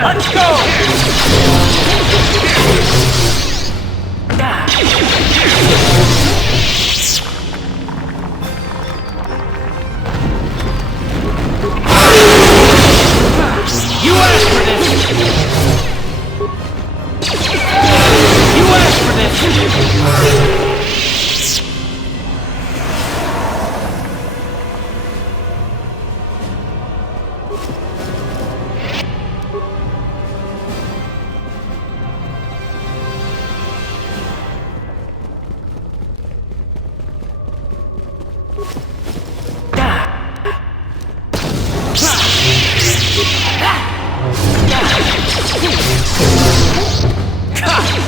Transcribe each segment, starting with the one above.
Let's go! You asked for this! You asked for this!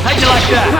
How'd you like that?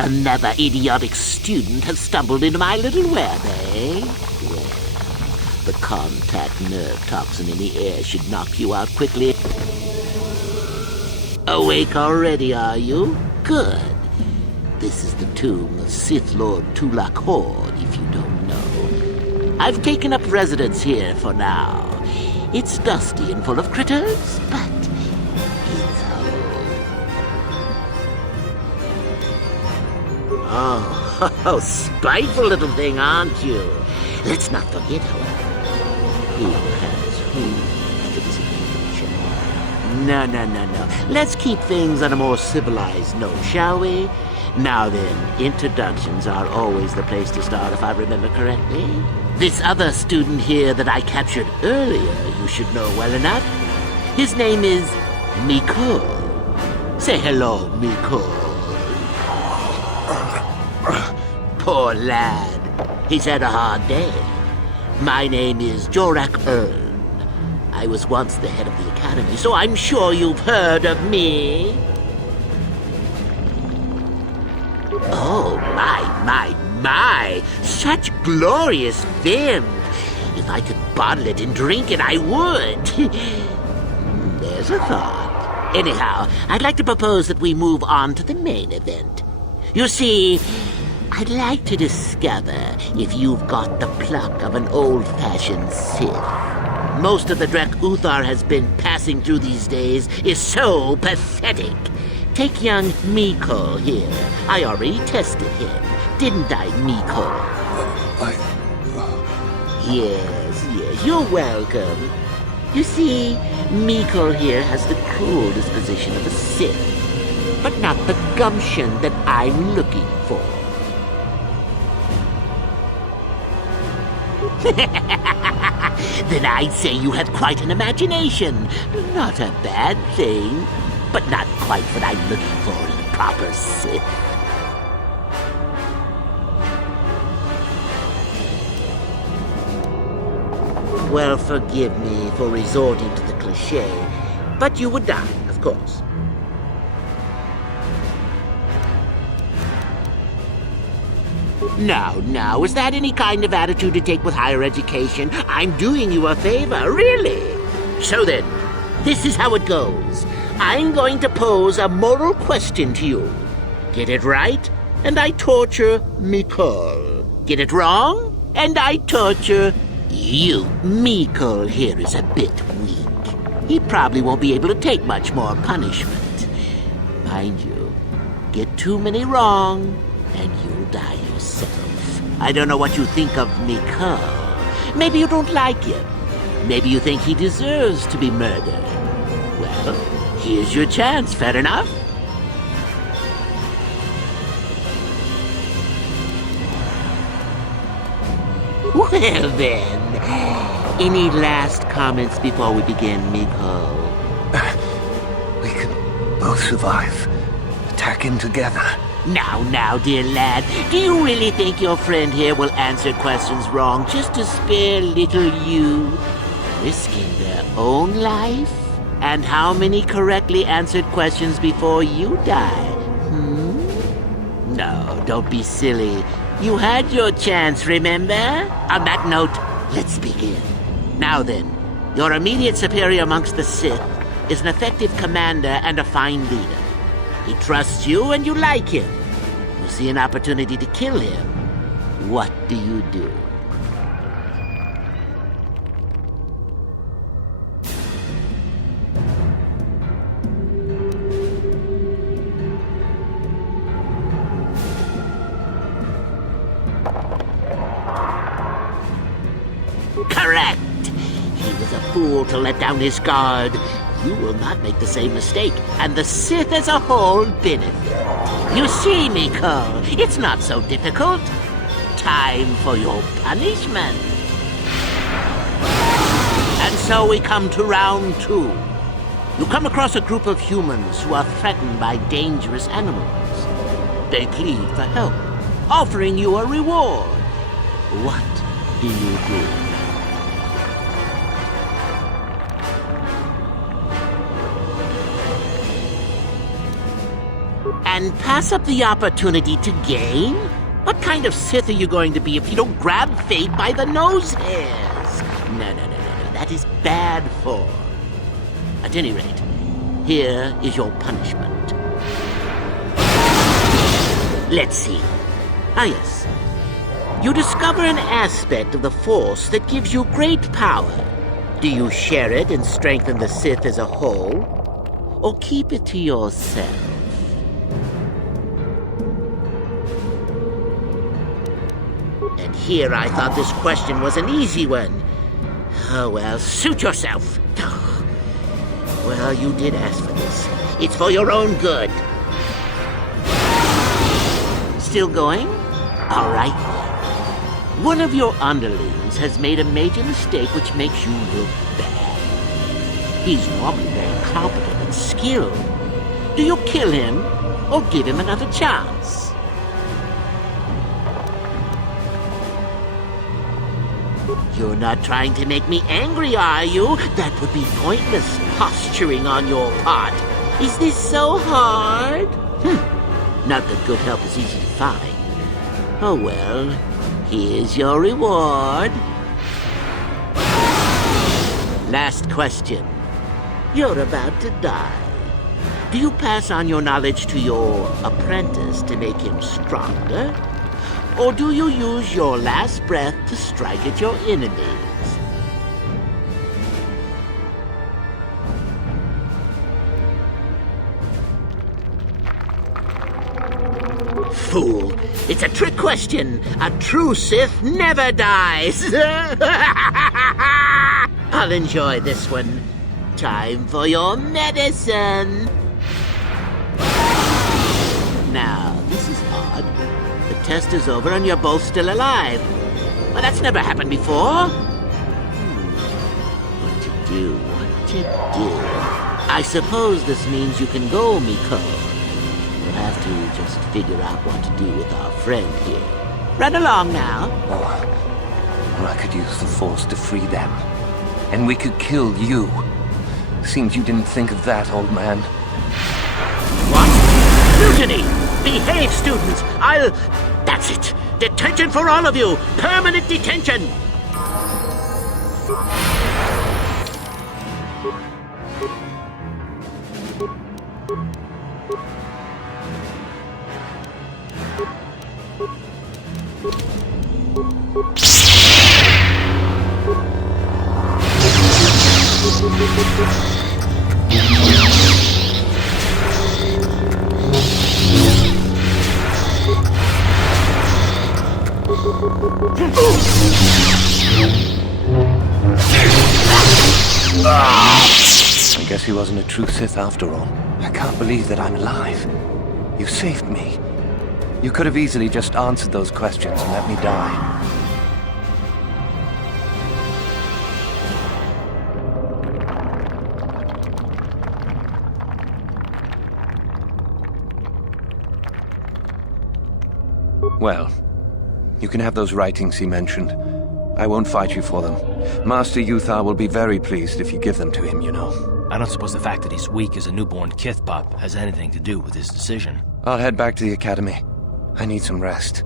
Another idiotic student has stumbled into my little web, eh? Well, the contact nerve toxin in the air should knock you out quickly. Awake already, are you? Good. This is the tomb of Sith Lord Tulak Horde, if you don't know. I've taken up residence here for now. It's dusty and full of critters, but it's home. Oh, spiteful little thing, aren't you? Let's not forget, however, who has who for this adventure. No. Let's keep things on a more civilized note, shall we? Now then, introductions are always the place to start, if I remember correctly. This other student here that I captured earlier, you should know well enough. His name is Miko. Say hello, Miko. Poor lad. He's had a hard day. My name is Jorak Earn. I was once the head of the academy, so I'm sure you've heard of me. Oh, my. Such glorious vim. If I could bottle it and drink it, I would. There's a thought. Anyhow, I'd like to propose that we move on to the main event. You see, I'd like to discover if you've got the pluck of an old-fashioned Sith. Most of the Drek Uthar has been passing through these days is so pathetic. Take young Miko here. I already tested him. Didn't I, Miko? Yes, you're welcome. You see, Miko here has the cool disposition of a Sith, but not the gumption that I'm looking for. Then I'd say you have quite an imagination. Not a bad thing, but not quite what I'm looking for in a proper Sith. Well, forgive me for resorting to the cliché, but you would die, of course. Now, is that any kind of attitude to take with higher education? I'm doing you a favor, really. So then, this is how it goes. I'm going to pose a moral question to you. Get it right, and I torture Mikol. Get it wrong, and I torture Miko here is a bit weak. He probably won't be able to take much more punishment. Mind you, get too many wrong, and you'll die yourself. I don't know what you think of Miko. Maybe you don't like him. Maybe you think he deserves to be murdered. Well, here's your chance, fair enough? Well then, any last comments before we begin, Miko? We can both survive. Attacking together. Now, dear lad, do you really think your friend here will answer questions wrong just to spare little you? Risking their own life? And how many correctly answered questions before you die? No, don't be silly. You had your chance, remember? On that note, let's begin. Now then, your immediate superior amongst the Sith is an effective commander and a fine leader. He trusts you and you like him. You see an opportunity to kill him. What do you do? Correct! He was a fool to let down his guard. You will not make the same mistake, and the Sith as a whole benefit. You see, Miko, it's not so difficult. Time for your punishment. And so we come to round 2. You come across a group of humans who are threatened by dangerous animals. They plead for help, offering you a reward. What do you do? And pass up the opportunity to gain? What kind of Sith are you going to be if you don't grab fate by the nose hairs? No. That is bad form. At any rate, here is your punishment. Let's see. Ah, yes. You discover an aspect of the Force that gives you great power. Do you share it and strengthen the Sith as a whole? Or keep it to yourself? And here I thought this question was an easy one. Oh, well, suit yourself. Well, you did ask for this. It's for your own good. Still going? All right. One of your underlings has made a major mistake which makes you look bad. He's normally very competent and skilled. Do you kill him or give him another chance? You're not trying to make me angry, are you? That would be pointless posturing on your part. Is this so hard? Not that good help is easy to find. Oh well, here's your reward. Last question. You're about to die. Do you pass on your knowledge to your apprentice to make him stronger? Or do you use your last breath to strike at your enemies? Fool! It's a trick question! A true Sith never dies! I'll enjoy this one. Time for your medicine! Now, this is odd. The test is over and you're both still alive. Well, that's never happened before. What to do? I suppose this means you can go, Miko. We'll have to just figure out what to do with our friend here. Run along now. Well, I could use the Force to free them. And we could kill you. Seems you didn't think of that, old man. What? Mutiny! Behave, students! That's it! Detention for all of you! Permanent detention! I guess he wasn't a true Sith after all. I can't believe that I'm alive. You saved me. You could have easily just answered those questions and let me die. Well, you can have those writings he mentioned. I won't fight you for them. Master Yuthar will be very pleased if you give them to him, you know. I don't suppose the fact that he's weak as a newborn kith pup has anything to do with his decision. I'll head back to the academy. I need some rest.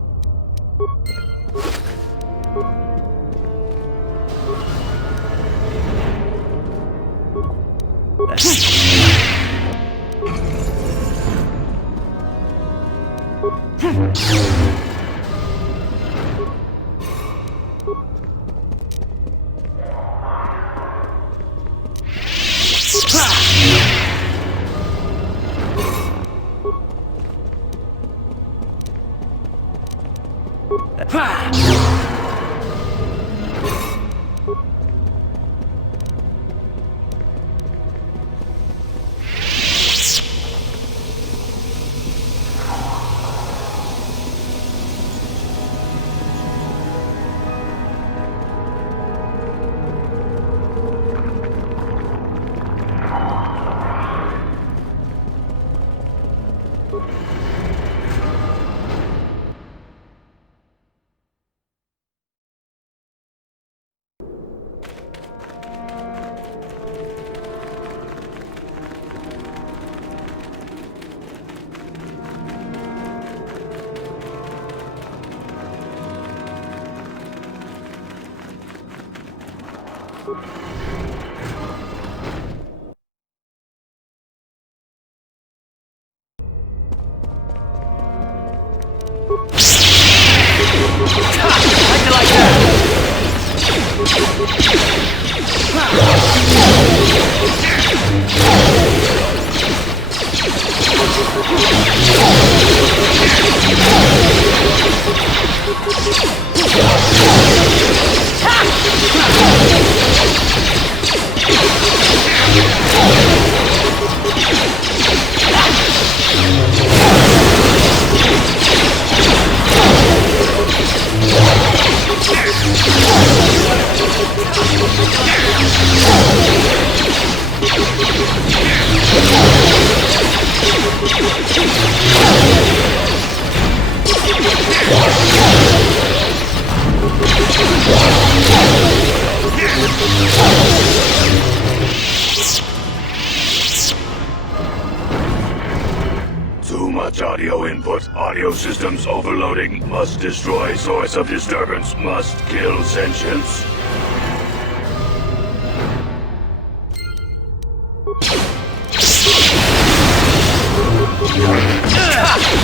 Too much audio input. Audio systems overloading. Must destroy source of disturbance. Must kill sentience.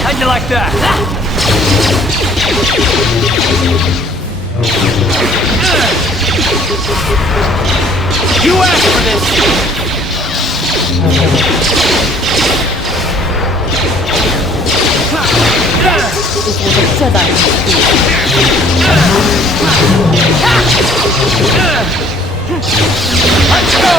How'd you like that? You asked for this! Let's go!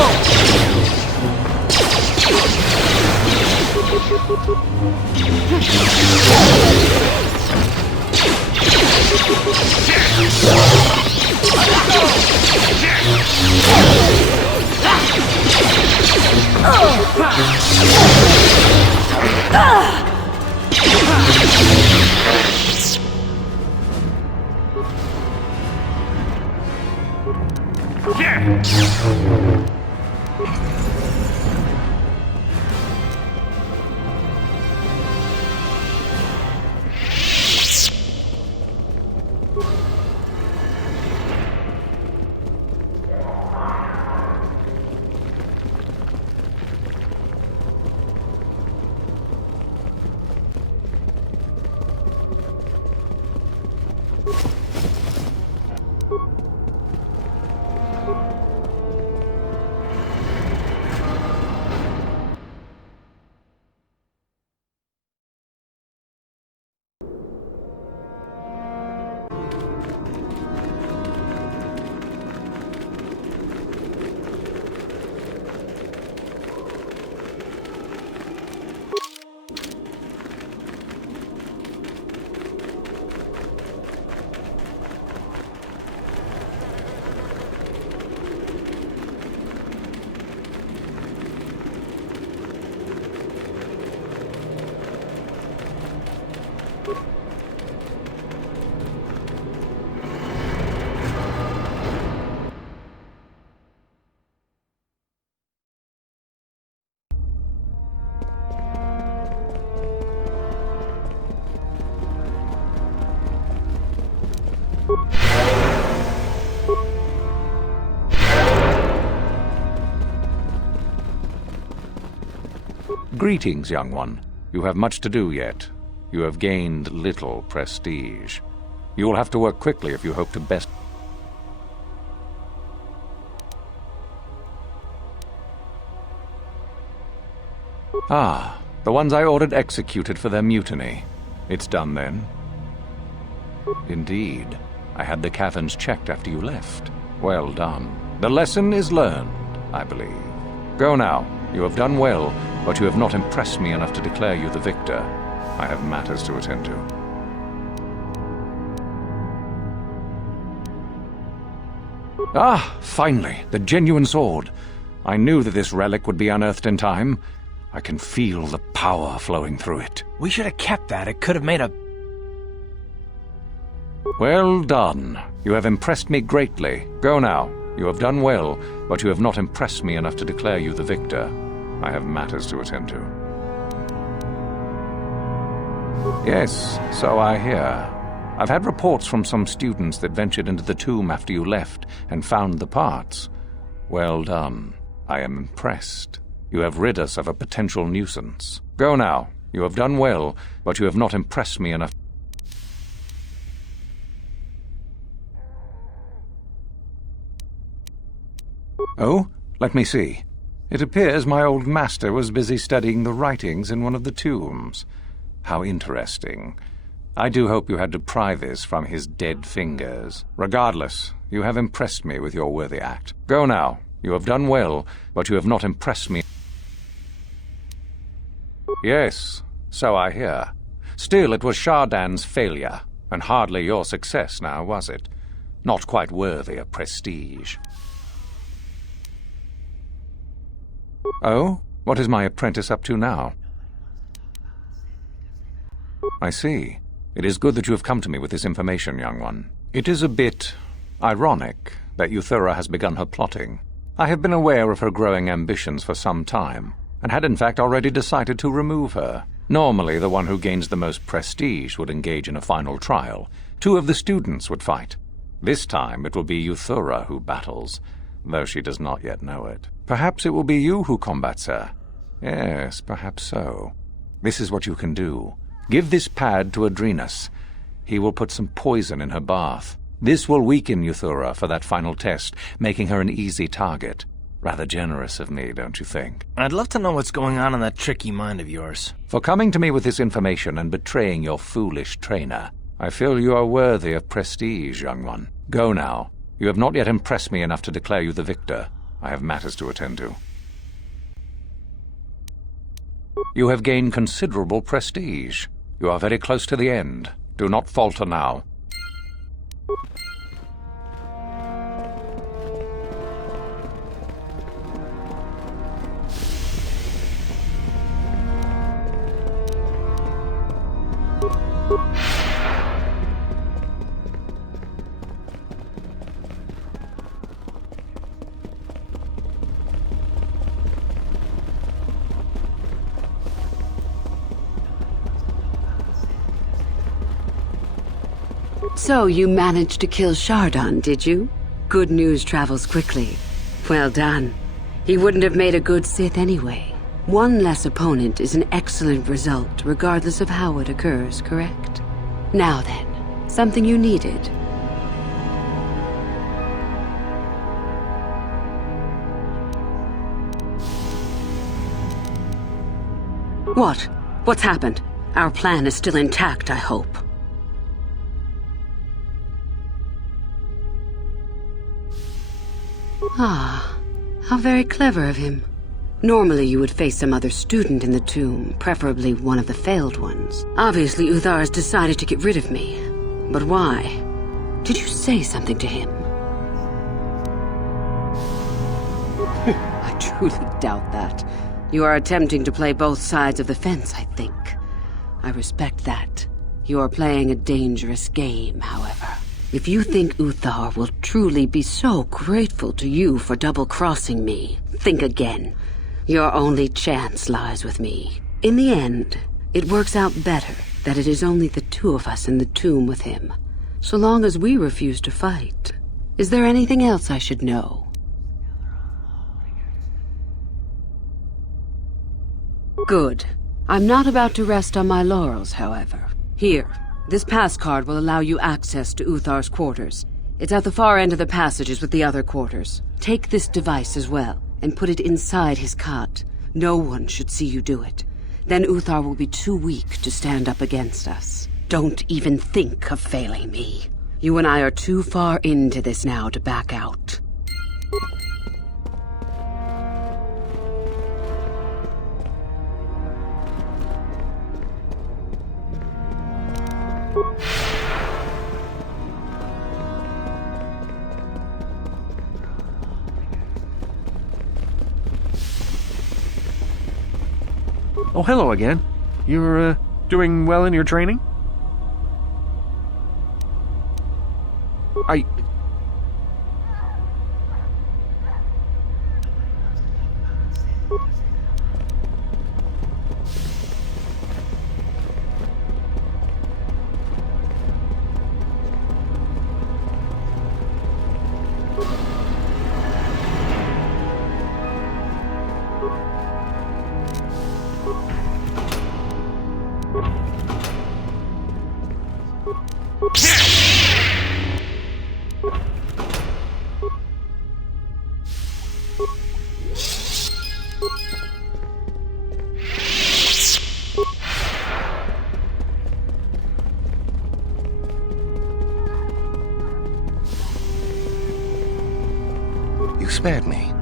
Greetings, young one. You have much to do yet. You have gained little prestige. You will have to work quickly if you hope to best... Ah, the ones I ordered executed for their mutiny. It's done then. Indeed. I had the caverns checked after you left. Well done. The lesson is learned, I believe. Go now. You have done well, but you have not impressed me enough to declare you the victor. I have matters to attend to. Ah, finally, the genuine sword. I knew that this relic would be unearthed in time. I can feel the power flowing through it. We should have kept that. It could have made a... Well done. You have impressed me greatly. Go now. You have done well, but you have not impressed me enough to declare you the victor. I have matters to attend to. Yes, so I hear. I've had reports from some students that ventured into the tomb after you left and found the parts. Well done. I am impressed. You have rid us of a potential nuisance. Go now. You have done well, but you have not impressed me enough. Oh, let me see. It appears my old master was busy studying the writings in one of the tombs. How interesting. I do hope you had to pry this from his dead fingers. Regardless, you have impressed me with your worthy act. Go now. You have done well, but you have not impressed me. Yes, so I hear. Still, it was Shardan's failure, and hardly your success now, was it? Not quite worthy of prestige. Oh? What is my apprentice up to now? I see. It is good that you have come to me with this information, young one. It is a bit ironic that Euthura has begun her plotting. I have been aware of her growing ambitions for some time, and had in fact already decided to remove her. Normally, the one who gains the most prestige would engage in a final trial. 2 of the students would fight. This time it will be Euthura who battles, though she does not yet know it. Perhaps it will be you who combats her. Yes, perhaps so. This is what you can do. Give this pad to Adrenus. He will put some poison in her bath. This will weaken Euthura for that final test, making her an easy target. Rather generous of me, don't you think? I'd love to know what's going on in that tricky mind of yours. For coming to me with this information and betraying your foolish trainer, I feel you are worthy of prestige, young one. Go now. You have not yet impressed me enough to declare you the victor. I have matters to attend to. You have gained considerable prestige. You are very close to the end. Do not falter now. So you managed to kill Shardan, did you? Good news travels quickly. Well done. He wouldn't have made a good Sith anyway. One less opponent is an excellent result, regardless of how it occurs, correct? Now then, something you needed. What? What's happened? Our plan is still intact, I hope. Ah, how very clever of him. Normally you would face some other student in the tomb, preferably one of the failed ones. Obviously Uthar has decided to get rid of me. But why? Did you say something to him? I truly doubt that. You are attempting to play both sides of the fence, I think. I respect that. You are playing a dangerous game, however. If you think Uthar will truly be so grateful to you for double-crossing me, think again. Your only chance lies with me. In the end, it works out better that it is only the 2 of us in the tomb with him, so long as we refuse to fight. Is there anything else I should know? Good. I'm not about to rest on my laurels, however. Here, this pass card will allow you access to Uthar's quarters. It's at the far end of the passages with the other quarters. Take this device as well, and put it inside his cot. No one should see you do it. Then Uthar will be too weak to stand up against us. Don't even think of failing me. You and I are too far into this now to back out. Oh, hello again. You're, doing well in your training? You spared me.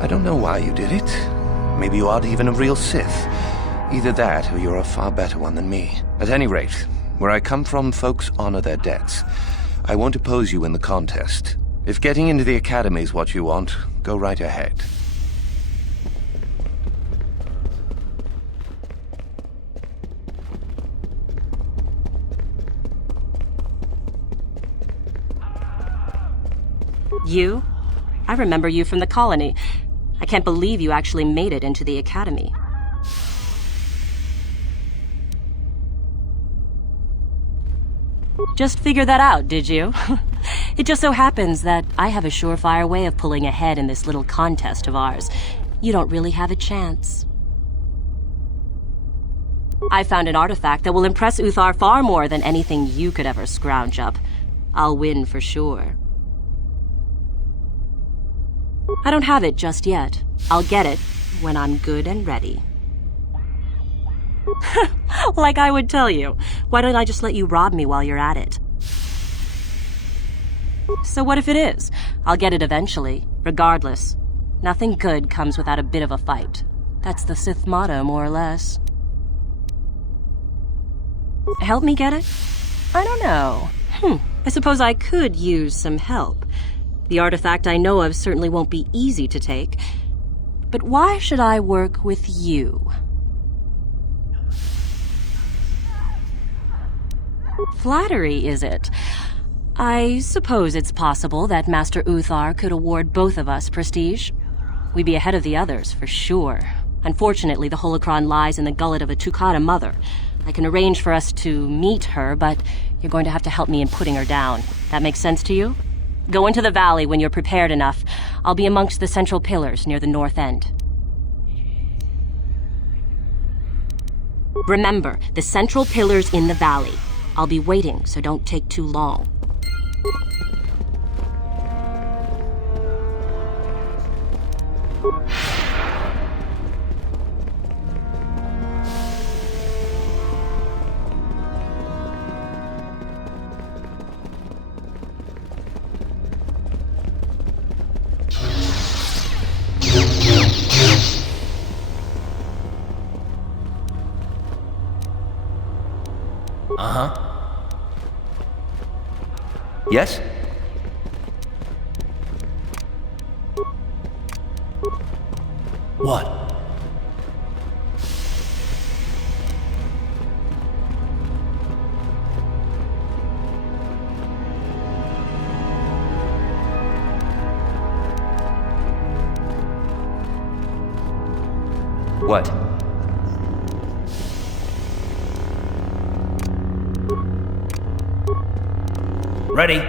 I don't know why you did it. Maybe you aren't even a real Sith. Either that, or you're a far better one than me. At any rate, where I come from, folks honor their debts. I won't oppose you in the contest. If getting into the Academy is what you want, go right ahead. You? I remember you from the colony. I can't believe you actually made it into the Academy. Just figured that out, did you? It just so happens that I have a surefire way of pulling ahead in this little contest of ours. You don't really have a chance. I found an artifact that will impress Uthar far more than anything you could ever scrounge up. I'll win for sure. I don't have it just yet. I'll get it when I'm good and ready. Like I would tell you. Why don't I just let you rob me while you're at it? So what if it is? I'll get it eventually, regardless. Nothing good comes without a bit of a fight. That's the Sith motto, more or less. Help me get it? I don't know. I suppose I could use some help. The artifact I know of certainly won't be easy to take. But why should I work with you? Flattery, is it? I suppose it's possible that Master Uthar could award both of us prestige. We'd be ahead of the others, for sure. Unfortunately, the holocron lies in the gullet of a Tukata mother. I can arrange for us to meet her, but you're going to have to help me in putting her down. That makes sense to you? Go into the valley when you're prepared enough. I'll be amongst the central pillars near the north end. Remember, the central pillars in the valley. I'll be waiting, so don't take too long. Uh-huh. Yes? What? What? Ready?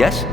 Yes?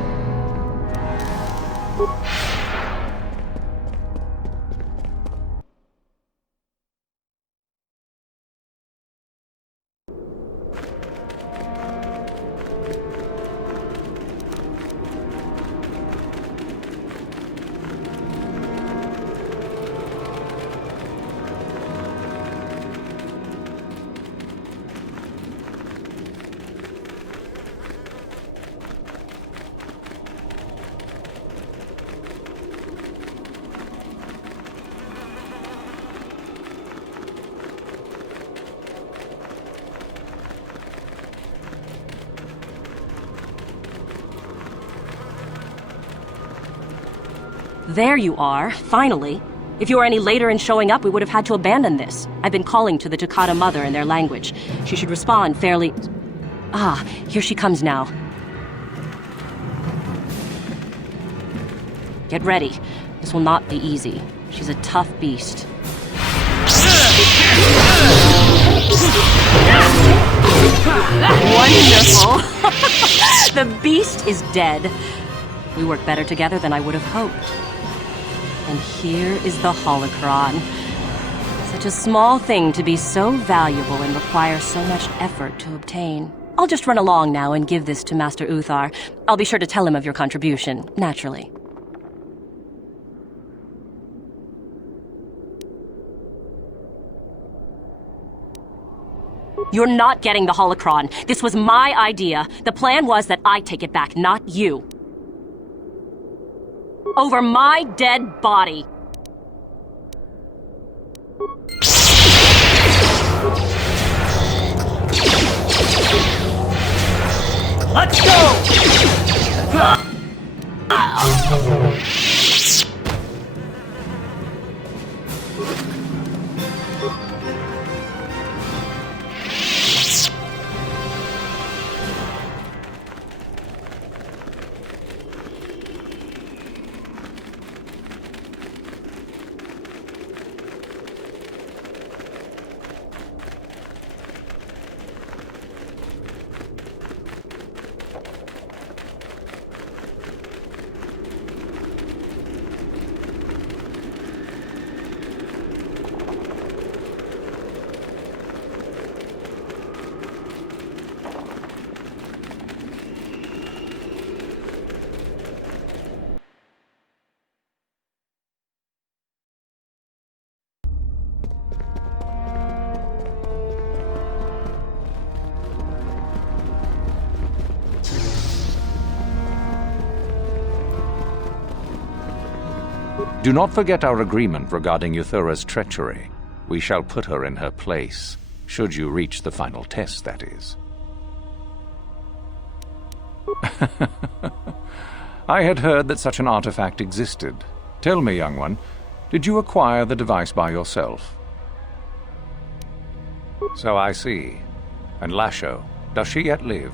There you are, finally. If you were any later in showing up, we would have had to abandon this. I've been calling to the Takata mother in their language. She should respond fairly... Ah, here she comes now. Get ready. This will not be easy. She's a tough beast. Wonderful! The beast is dead. We work better together than I would have hoped. And here is the holocron. Such a small thing to be so valuable and require so much effort to obtain. I'll just run along now and give this to Master Uthar. I'll be sure to tell him of your contribution, naturally. You're not getting the holocron. This was my idea. The plan was that I take it back, not you. Over my dead body. Let's go! Do not forget our agreement regarding Euthura's treachery. We shall put her in her place, should you reach the final test, that is. I had heard that such an artifact existed. Tell me, young one, did you acquire the device by yourself? So I see. And Lasho, does she yet live?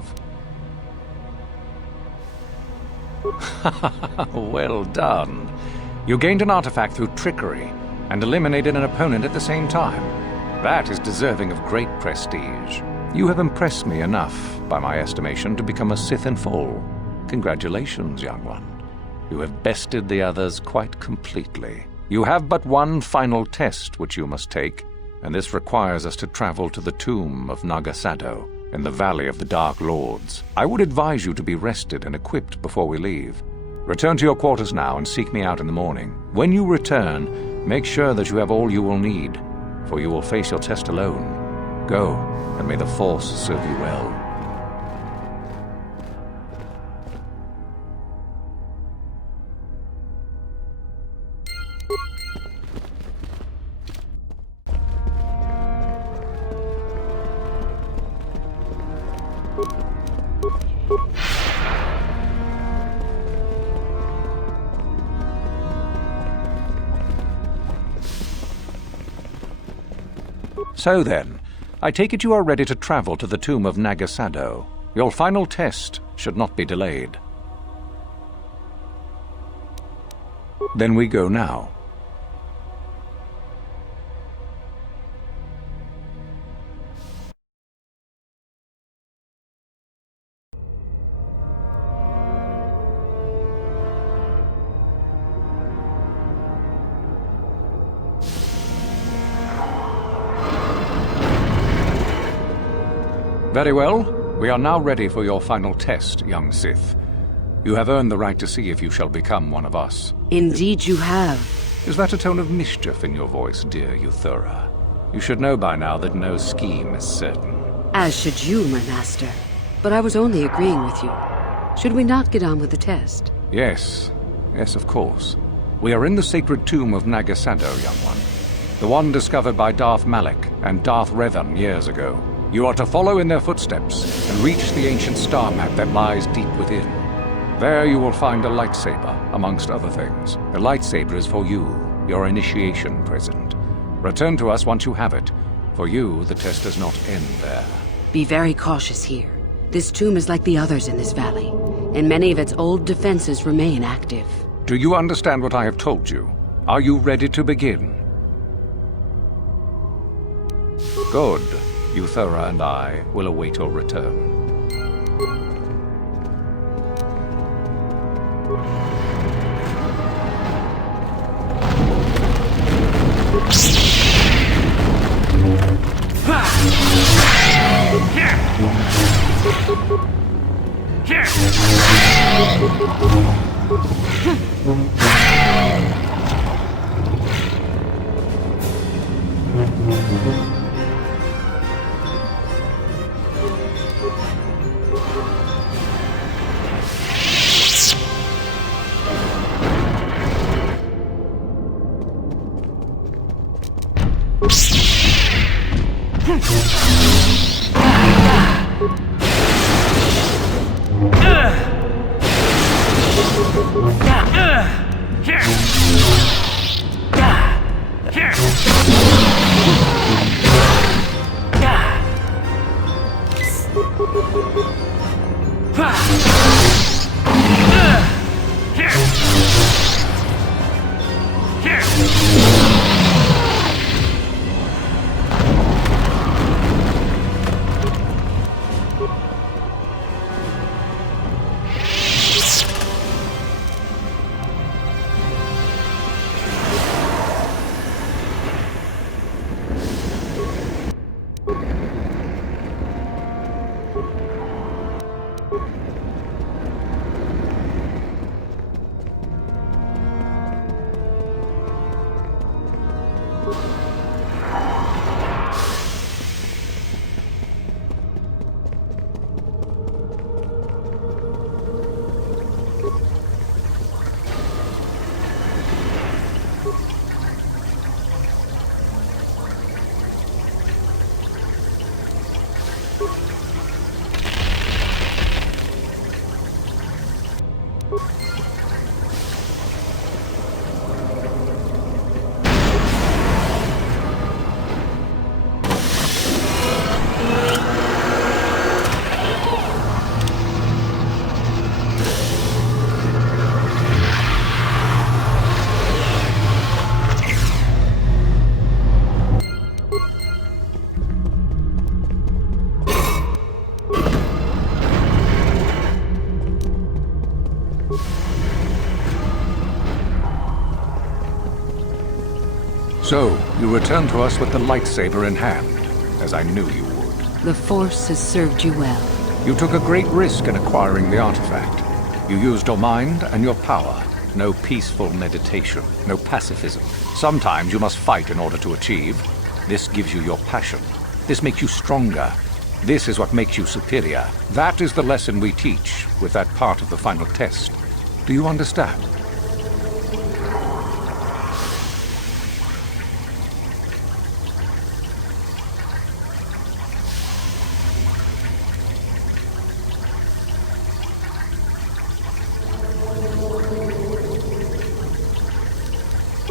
Well done. You gained an artifact through trickery and eliminated an opponent at the same time. That is deserving of great prestige. You have impressed me enough, by my estimation, to become a Sith in full. Congratulations, young one. You have bested the others quite completely. You have but one final test which you must take, and this requires us to travel to the tomb of Nagasado in the Valley of the Dark Lords. I would advise you to be rested and equipped before we leave. Return to your quarters now and seek me out in the morning. When you return, make sure that you have all you will need, for you will face your test alone. Go, and may the Force serve you well. So then, I take it you are ready to travel to the tomb of Nagasado. Your final test should not be delayed. Then we go now. Very well. We are now ready for your final test, young Sith. You have earned the right to see if you shall become one of us. Indeed you have. Is that a tone of mischief in your voice, dear Euthura? You should know by now that no scheme is certain. As should you, my master. But I was only agreeing with you. Should we not get on with the test? Yes. Yes, of course. We are in the sacred tomb of Nagasado, young one. The one discovered by Darth Malak and Darth Revan years ago. You are to follow in their footsteps and reach the ancient star map that lies deep within. There you will find a lightsaber, amongst other things. The lightsaber is for you, your initiation present. Return to us once you have it. For you, the test does not end there. Be very cautious here. This tomb is like the others in this valley, and many of its old defenses remain active. Do you understand what I have told you? Are you ready to begin? Good. Euthura and I will await your return. So, you return to us with the lightsaber in hand, as I knew you would. The Force has served you well. You took a great risk in acquiring the artifact. You used your mind and your power. No peaceful meditation, no pacifism. Sometimes you must fight in order to achieve. This gives you your passion. This makes you stronger. This is what makes you superior. That is the lesson we teach with that part of the final test. Do you understand?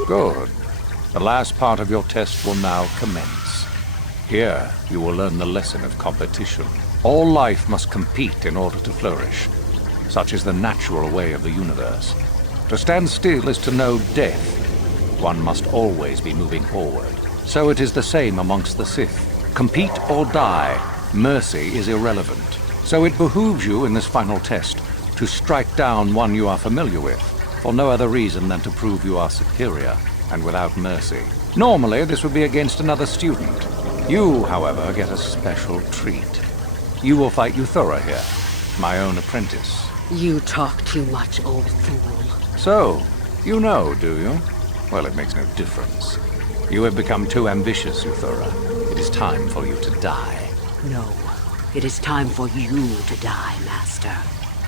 Good. The last part of your test will now commence. Here, you will learn the lesson of competition. All life must compete in order to flourish. Such is the natural way of the universe. To stand still is to know death. One must always be moving forward. So it is the same amongst the Sith. Compete or die. Mercy is irrelevant. So it behooves you in this final test to strike down one you are familiar with, for no other reason than to prove you are superior and without mercy. Normally, this would be against another student. You, however, get a special treat. You will fight Euthura here, my own apprentice. You talk too much, old fool. So, you know, do you? Well, it makes no difference. You have become too ambitious, Euthura. It is time for you to die. No. It is time for you to die, Master.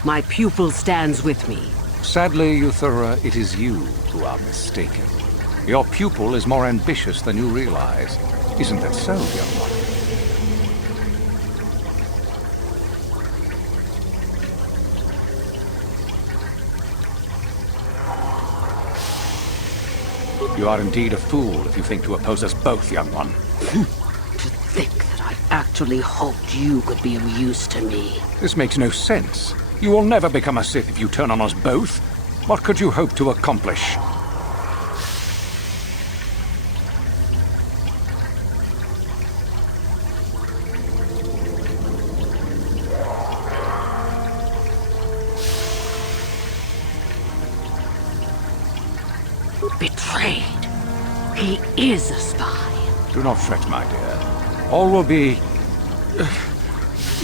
My pupil stands with me. Sadly, Euthura, it is you who are mistaken. Your pupil is more ambitious than you realize. Isn't that so, young one? You are indeed a fool if you think to oppose us both, young one. To think that I actually hoped you could be of use to me. This makes no sense. You will never become a Sith if you turn on us both. What could you hope to accomplish? Betrayed. He is a spy. Do not fret, my dear. All will be...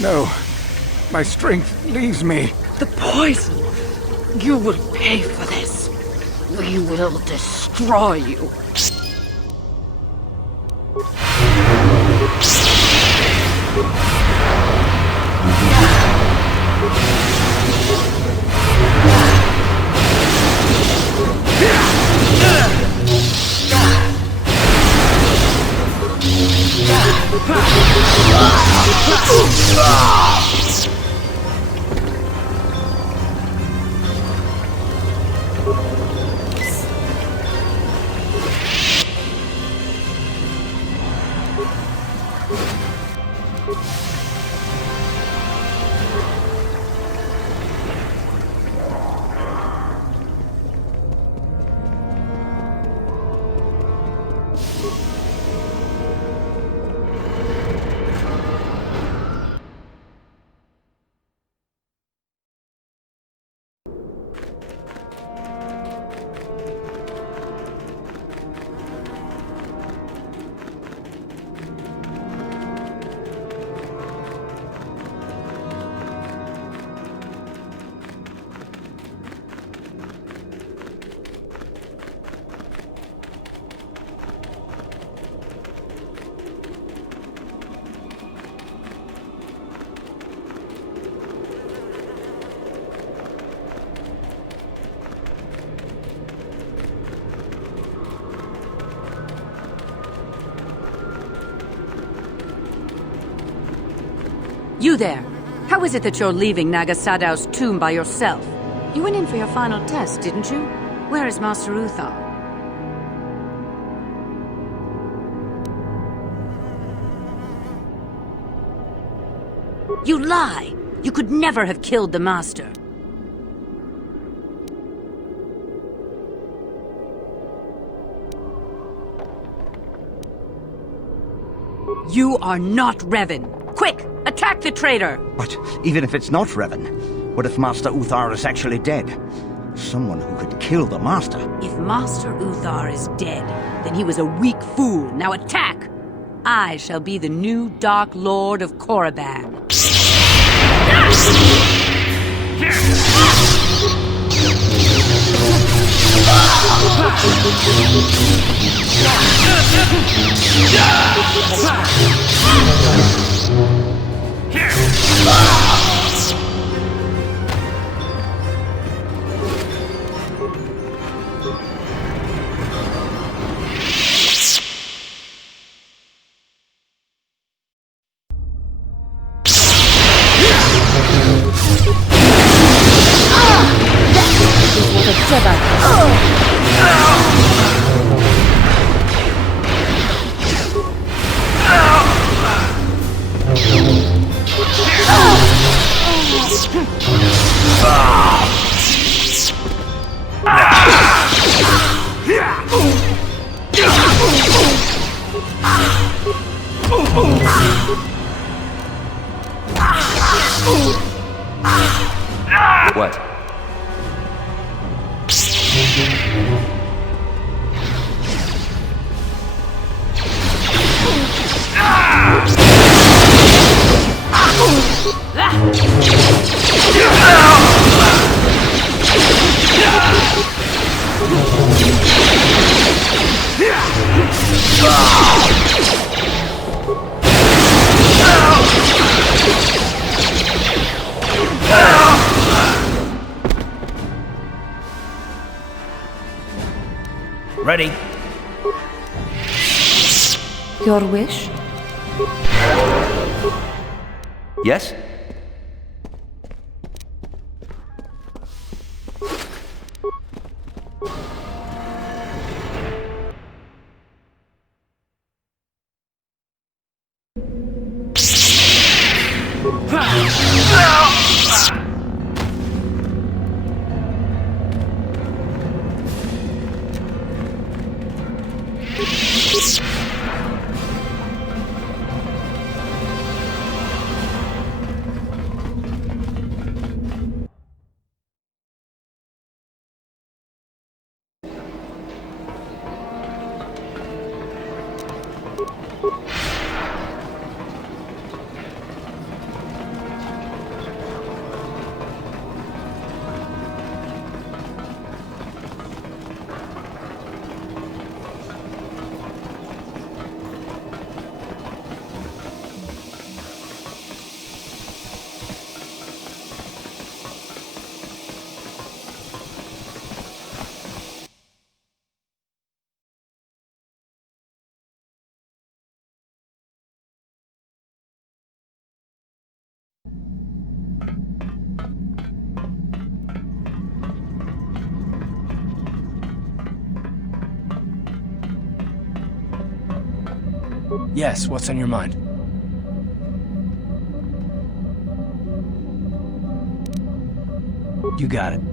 No. My strength leaves me. The poison! You will pay for this. We will destroy you. You there! How is it that you're leaving Naga Sadow's tomb by yourself? You went in for your final test, didn't you? Where is Master Uthar? You lie! You could never have killed the Master. You are not Revan! Quick! Attack the traitor! But even if it's not Revan, what if Master Uthar is actually dead? Someone who could kill the Master. If Master Uthar is dead, then he was a weak fool. Now attack! I shall be the new Dark Lord of Korriban. What? Ready? Your wish? Yes? Yes, what's on your mind? You got it.